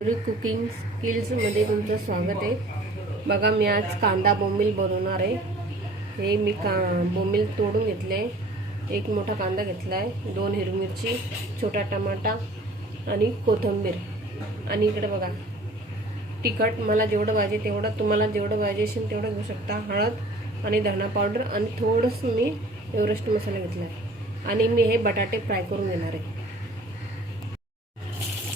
Cooking स्किल्समध्ये तुमचं स्वागत आहे। बघा मी आज कांदा बोंबील बनवणार आहे। हे मी बोंबील तोडून घेतले, एक मोठा कांदा घेतला आहे, 2 हिरवी मिरची, छोटा टमाटा आणि कोथिंबीर। आणि इकडे बघा तिखट मला जेवढं पाहिजे तेवढं, तुम्हाला जेवढं पाहिजे असेल तेवढं घेऊ शकता। हळद आणि धना पावडर आणि थोडंसं मी एव्हरेस्ट मसाला घेतला आहे। आणि मी हे बटाटे फ्राय करून घेणार आहे।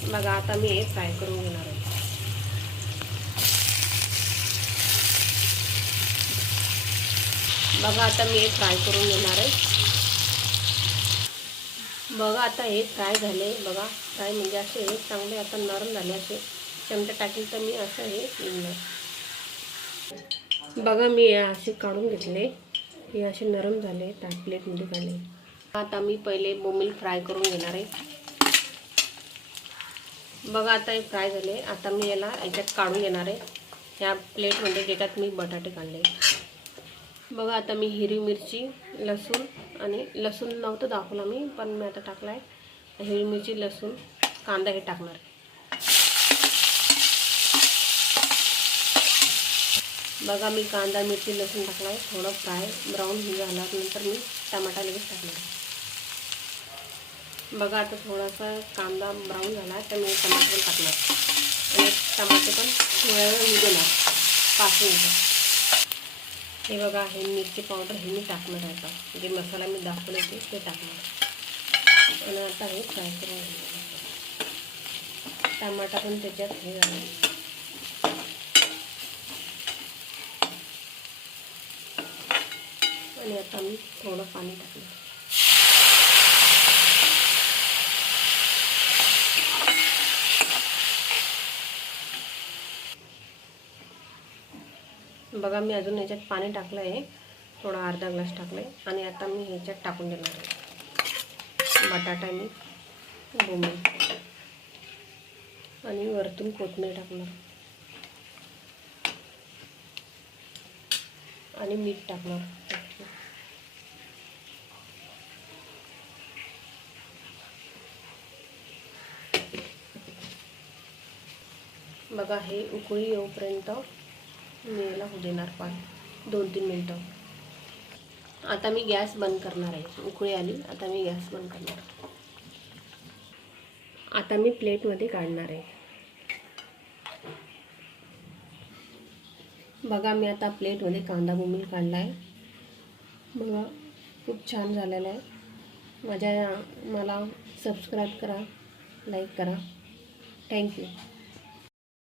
बघा आता मी हे फ्राय करून घेणार आहे। बघा आता मी हे फ्राय करून घेणार आहे। बघा आता हे फ्राय झाले। बघा फ्राय म्हणजे असे चांगले आता नरम झाले, असे चमचा टाकून तर मी असं हे निघणार। बघा मी हे असे काढून घेतले, हे असे नरम झाले, प्लेटमध्ये काढले। आता मी पहिले बोंबील फ्राय करून घेणार आहे। बघा आता हे फ्राय झाले। आता मी याला याच्यात काढून घेणार आहे, या प्लेटमध्ये ज्याच्यात मी बटाटे काढले। बघा आता मी हिरवी मिरची, लसूण आणि लसूण नव्हतं दाखवला मी, पण मी आता टाकला आहे। हिरवी मिरची, लसूण, कांदा हे टाकणार आहे। बघा मी कांदा, मिरची, लसूण टाकला आहे। थोडं फ्राय ब्राऊन झाल्यानंतर मी टमाटा लगेच टाकणार आहे। बघा आता थोडासा कांदा ब्राऊन झाला तर मी टमाटर पण टाकणार आणि टमाटे पण थोड्या वेळ होऊ देणार, 5 मिनिटं। हे बघा हे मिरची पावडर हे मी टाकणार आहे। आता जे मसाला मी दाखवले ते टाकणार आणि आता हे फ्राय करून घेणार। टमाटा पण त्याच्यात हे झाला आणि आता मी थोडं पाणी टाकणार। बघा मी अजून याच्यात पाणी टाकलं आहे, थोडा अर्धा ग्लास टाकलं आहे। आणि आता मी ह्याच्यात टाकून देणार आहे बटाटा आणि बोंबील आणि वरतून कोथिंबीर टाकणार आणि मीठ टाकणार। बघा हे उकळी येऊपर्यंत मी याला होऊ देणार 2-3 मिनटं। आता मी गॅस बंद करणार आहे। उकळी आली, आता मी गॅस बंद करणार। आता मी प्लेटमध्ये काढणार आहे। बघा मी आता प्लेटमध्ये कांदा बोंबील काढला आहे। बघा खूप छान झालेला आहे। मला सबस्क्राईब करा, लाईक करा। थँक्यू।